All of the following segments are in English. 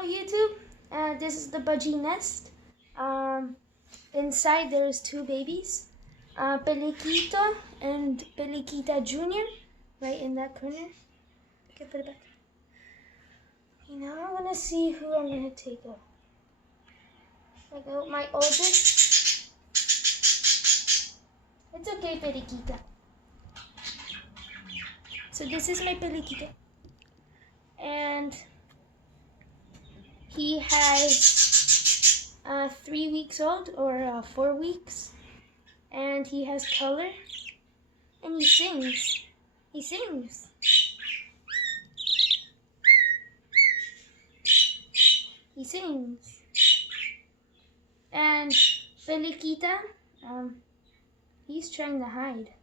Hello YouTube, this is the budgie nest. Inside there is two babies, Peliquito and Peliquita Jr. right in that corner. Okay, put it back. Okay, now I'm gonna see who I'm gonna take out. I go my oldest. It's okay, Peliquita. So this is my Peliquito. And he has 3 weeks old or 4 weeks, and he has color, and he sings. He sings. He sings. And Peliquita, he's trying to hide.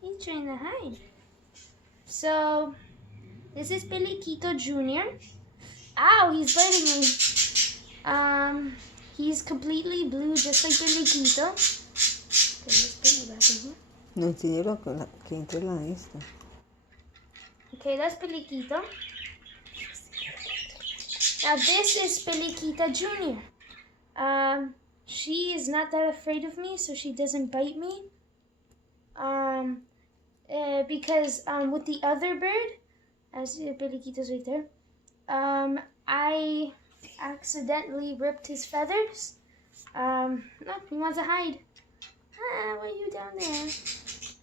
He's trying to hide. So this is Peliquito Jr. Ow, he's biting me. He's completely blue, just like Peliquito. Okay, let's put you back in here. No quiero que entre la esta. Okay, that's Peliquito. Now this is Peliquita Jr. She is not that afraid of me, so she doesn't bite me. Because with the other bird, as Peliquito's right there, I accidentally ripped his feathers. Look, he wants to hide. Ah, why are you down there? Let's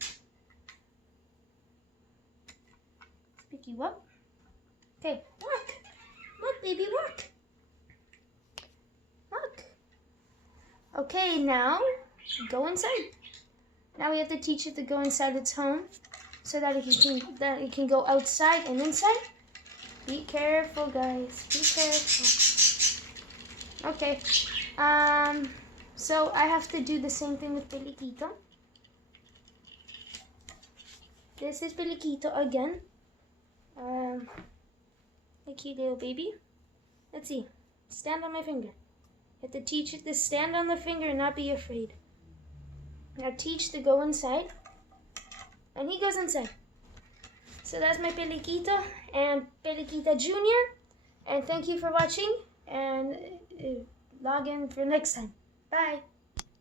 pick you up. Okay, look. Look, baby, look. Look. Okay, now go inside. Now we have to teach it to go inside its home so that it can go outside and inside. Be careful, guys. Be careful. Okay. So I have to do the same thing with Peliquito. This is Peliquito again. A cute little baby. Let's see. Stand on my finger. You have to teach it to stand on the finger and not be afraid. Now teach to go inside. And he goes inside. So that's my Peliquito and Peliquita Jr. And thank you for watching. And log in for next time. Bye.